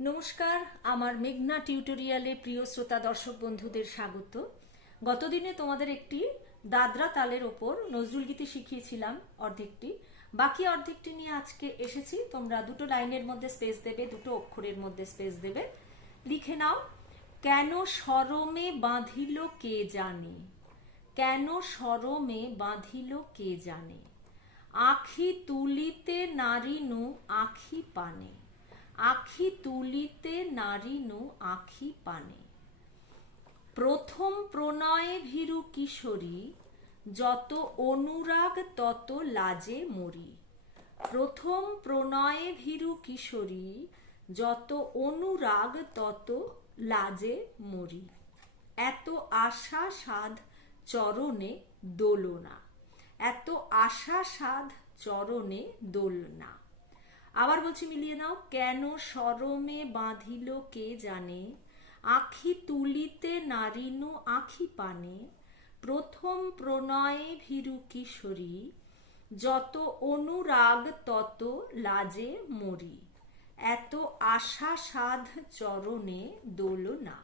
নমস্কার, আমার মেঘনা টিউটোরিয়ালে প্রিয় শ্রোতা দর্শক বন্ধুদের স্বাগত। গতদিনে তোমাদের একটি দাদরা তালের ওপর নজরুল গীতি শিখিয়েছিলাম অর্ধেকটি। বাকি অর্ধেকটি নিয়ে আজকে এসেছি। তোমরা দুটো লাইনের মধ্যে স্পেস দেবে, দুটো অক্ষরের মধ্যে স্পেস দেবে। লিখে নাও, কেন সরমে বাঁধিল কে জানে? কেন সরমে বাঁধিল কে জানে? আখি তুলিতে নারিনু আখি পানে। আখি তুলিতে নারিনু আখি পানে। প্রথম প্রণয়ে ভীরু কিশোরী, যত অনুরাগ তত লাজে মরি। প্রথম প্রণয়ে ভীরু কিশোরী, যত অনুরাগ তত লাজে মরি। এত আশা সাধ চরণে দোলনা। এত আশা সাধ চরণে দোলনা। আবার বলছি, মিলিয়ে নাও, কেন সরমে বাঁধিল কে জানে? আখি তুলিতে নারিনু আখি পানে। প্রথম প্রণয়ে ভীরু কিশোরী, যত অনুরাগ তত লাজে মরি। এত আশা সাধ চরণে দোলনা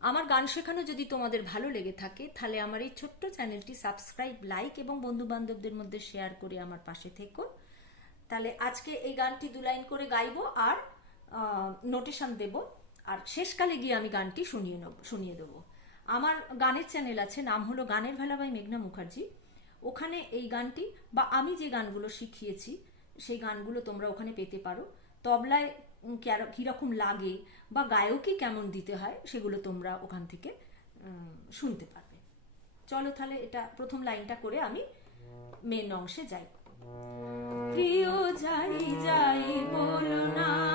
আমার গান শেখানো যদি তোমাদের ভালো লেগে থাকে, তাহলে আমার এই ছোট্ট চ্যানেলটি সাবস্ক্রাইব, লাইক এবং বন্ধু বান্ধবদের মধ্যে শেয়ার করে আমার পাশে থেকো। তাহলে আজকে এই গানটি দু লাইন করে গাইবো আর নোটেশন দেব। আর শেষকালে গিয়ে আমি গানটি শুনিয়ে নেব, শুনিয়ে দেবো। আমার গানের চ্যানেল আছে, নাম হলো গানের ভেলা বাই মেঘনা মুখার্জি। ওখানে এই গানটি বা আমি যে গানগুলো শিখিয়েছি, সেই গানগুলো তোমরা ওখানে পেতে পারো। তবলায় কীরকম লাগে বা গায়কই কেমন দিতে হয়, সেগুলো তোমরা ওখান থেকে শুনতে পারবে। চলো তাহলে এটা প্রথম লাইনটা করে আমি মেন অংশে যাই। প্রিয় যাই যাই বলো না।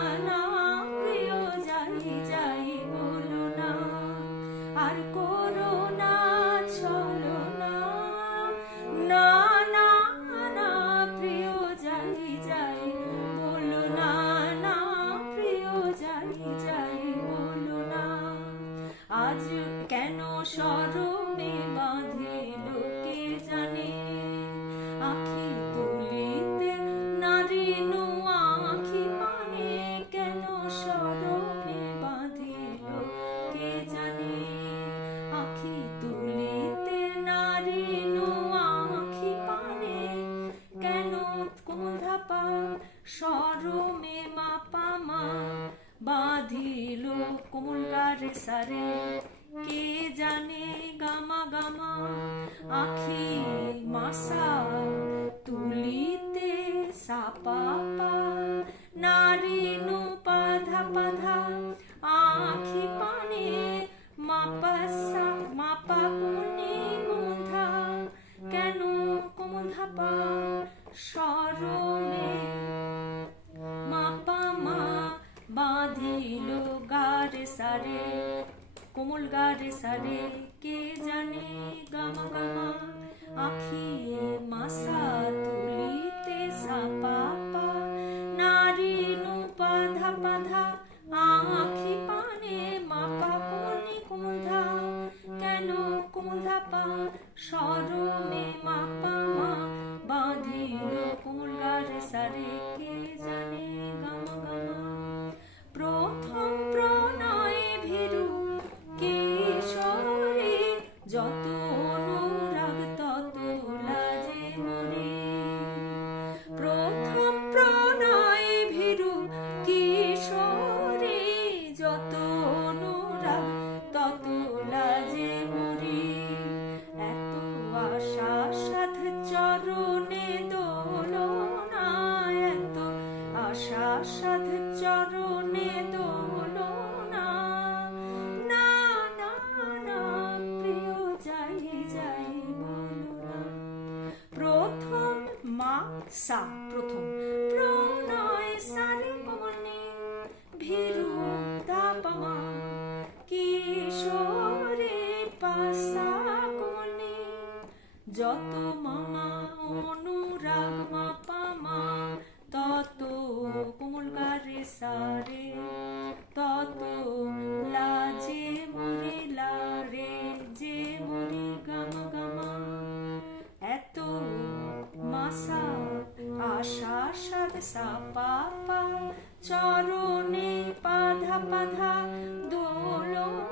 সরমে বাঁধিল কে জানে আখি তুলিতে নারিনু আখি পানে? কেন কোধাপা সরমে মাপা মা? বাঁধিল কোমল গারে সারে। কে জানে গামা গামা আখি মাসা পাধা আখি পানে মাপাসা মাপা কোনে গোধা কেন কোমধাপা সরমে মাপা মা বাঁধিল গারে সারে কোমল গারে সারে কে জানে গামা গামা? আখি মাসা তুলিতে সাপাপা কেন কোমধা পা সরমে মা dolor.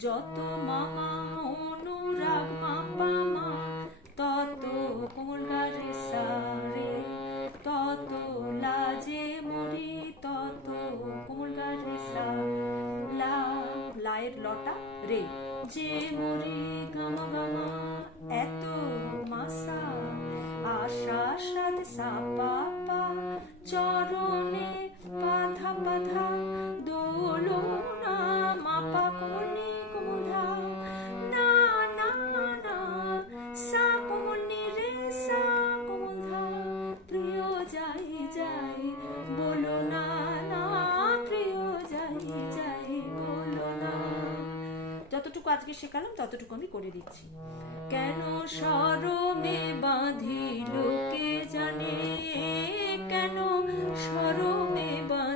যত মামা অনুরাগ মাপা মা, তত কোমল গারে সারে, তত লাজে মরি, তত কোমল গারে সা লা লায়ের লটা রে, যে মরি গামা গামা, এত মাসা, আশা সাদ সাপা পা, চরণে পাধা পাধা যতটুকু আজকে শেখালাম, ততটুকু আমি করে দিচ্ছি। কেন সরমে বাঁধি লোকে জানে? কেন সরমে বাঁধিল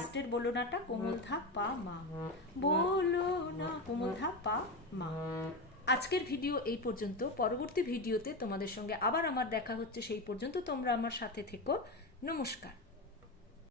লাস্টের বলো নাটা, কোমল ধা পা মা। বলো না, কোমল ধা পা মা। আজকের ভিডিও এই পর্যন্ত। পরবর্তী ভিডিওতে তোমাদের সঙ্গে আবার আমার দেখা হচ্ছে সেই পর্যন্ত। তোমরা আমার সাথে থেকো। নমস্কার।